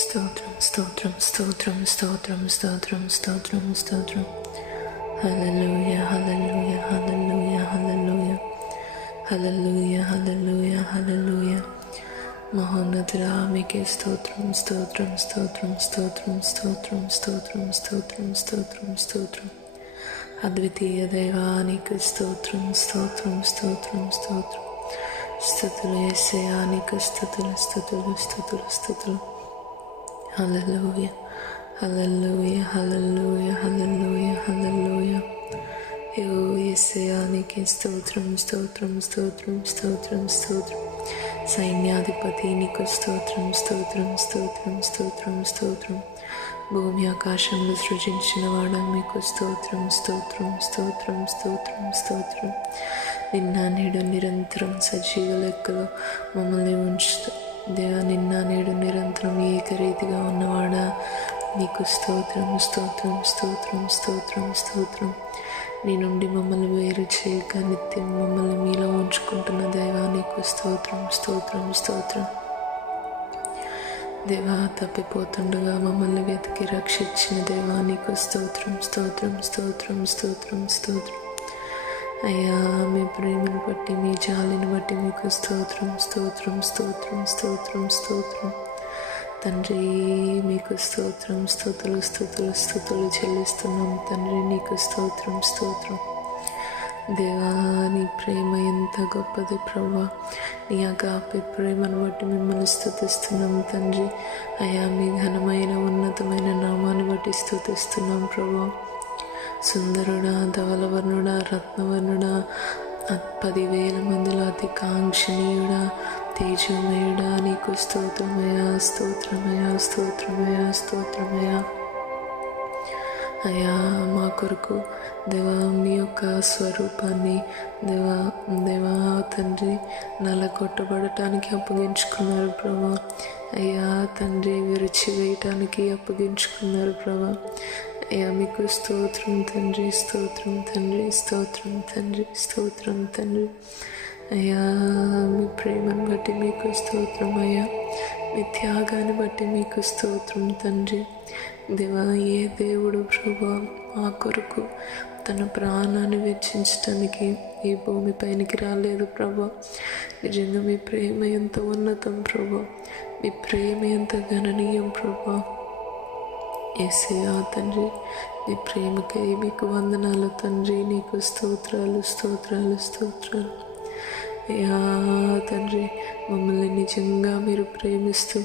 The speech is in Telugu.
స్తోత్రం స్తోత్రం స్తోత్రం స్తోత్రం స్తోత్రం స్తోత్రం స్తోత్రం. హల్లెలూయా హల్లెలూయా హల్లెలూయా హల్లెలూయా హల్లెలూయా హల్లెలూయా హల్లెలూయా. మహోన్నతుడా మీకే స్తోత్రం స్తోత్రం స్తోత్రం స్తోత్రం స్తోత్రం స్తోత్రం స్తోత్రం స్తోత్రం స్తోత్రం. అద్వితీయ దైవానికి స్తోత్రం స్తోత్రం స్తోత్రం స్తోత్రం. స్తుతులు యేసయ్యా, నీకు స్తుతులు స్తుతులు స్తుతులు స్తుతులు. హల్లెలూయా హల్లెలూయా హల్లెలూయా హల్లెలూయా హల్లెలూయా. యేసయ్యా నీకే స్తోత్రం స్తోత్రం స్తోత్రం స్తోత్రం స్తోత్రం. సైన్యాధిపతి నీకు స్తోత్రం స్తోత్రం స్తోత్రం స్తోత్రం స్తోత్రం. భూమి ఆకాశంలో సృజించిన వాడా మీకు స్తోత్రం స్తోత్రం స్తోత్రం స్తోత్రం స్తోత్రం. నిన్న నేడు నిరంతరం సజీవ లెక్కలో మమ్మల్ని ఉంచుతూ దేవా, నిన్న నేడు నిరంతరం ఏకరీతిగా ఉన్నవాడా నీకు స్తోత్రం స్తోత్రం స్తోత్రం స్తోత్రం స్తోత్రం. నీ నుండి మమ్మల్ని వేరు చేయక నిత్యం మమ్మల్ని మీలో ఉంచుకుంటున్న దేవా నీకు స్తోత్రం స్తోత్రం స్తోత్రం. దేవా, తప్పిపోతుండగా మమ్మల్ని వెతికి రక్షించిన దేవా నీకు స్తోత్రం స్తోత్రం స్తోత్రం స్తోత్రం స్తోత్రం. అయ్యా, మీ ప్రేమను బట్టి మీ జాలిని బట్టి మీకు స్తోత్రం స్తోత్రం స్తోత్రం స్తోత్రం స్తోత్రం. తండ్రి మీకు స్తోత్రం స్తుతులు స్తుతులు స్తుతులు చెల్లిస్తున్నాం తండ్రి, నీకు స్తోత్రం స్తోత్రం. దేవా, నీ ప్రేమ ఎంత గొప్పది ప్రభువా. నీ అగాపే ప్రేమను బట్టి మిమ్మల్ని స్తుతిస్తున్నాం తండ్రి. అయ్యా, మీ ఘనమైన ఉన్నతమైన నామాన్ని బట్టి స్తుతిస్తున్నాం ప్రభువా. సుందరుడా, ధవలవర్ణుడా, రత్నవర్ణుడా, 10,000 మందిలో అతి కాంక్షణీయుడా, తేజోమయుడా నీకు స్తోత్రమయా స్తోత్రమయా స్తోత్రమయా స్తోత్రమయా. అయ్యా, మా కొరకు దేవా మీ యొక్క స్వరూపాన్ని దేవా తండ్రి నలగొట్టబడటానికి అప్పగించుకున్నారు ప్రభా. అయ్యా తండ్రి, విరిచివేయటానికి అప్పగించుకున్నారు ప్రభా. అయ్యా, మీకు స్తోత్రం తండ్రి స్తోత్రం తండ్రి స్తోత్రం తండ్రి స్తోత్రం తండ్రి. అయ్యా, మీ ప్రేమను బట్టి మీకు స్తోత్రం అయ్యా. మీ త్యాగాన్ని బట్టి మీకు స్తోత్రం తండ్రి. దేవా, ఏ దేవుడు ప్రభా మా కొరకు తన ప్రాణాన్ని వెచ్చించటానికి ఈ భూమిపైనికి రాలేదు ప్రభా. నిజంగా మీ ప్రేమ ఎంత ఉన్నతం ప్రభా, మీ ప్రేమ ఎంత గణనీయం ప్రభా. యేసయ్యా తండ్రి, నీ ప్రేమకై మీకు వందనాలు తండ్రి, నీకు స్తోత్రాలు స్తోత్రాలు స్తోత్రాలు. అయ్యా తండ్రి, మమ్మల్ని నిజంగా మీరు ప్రేమిస్తూ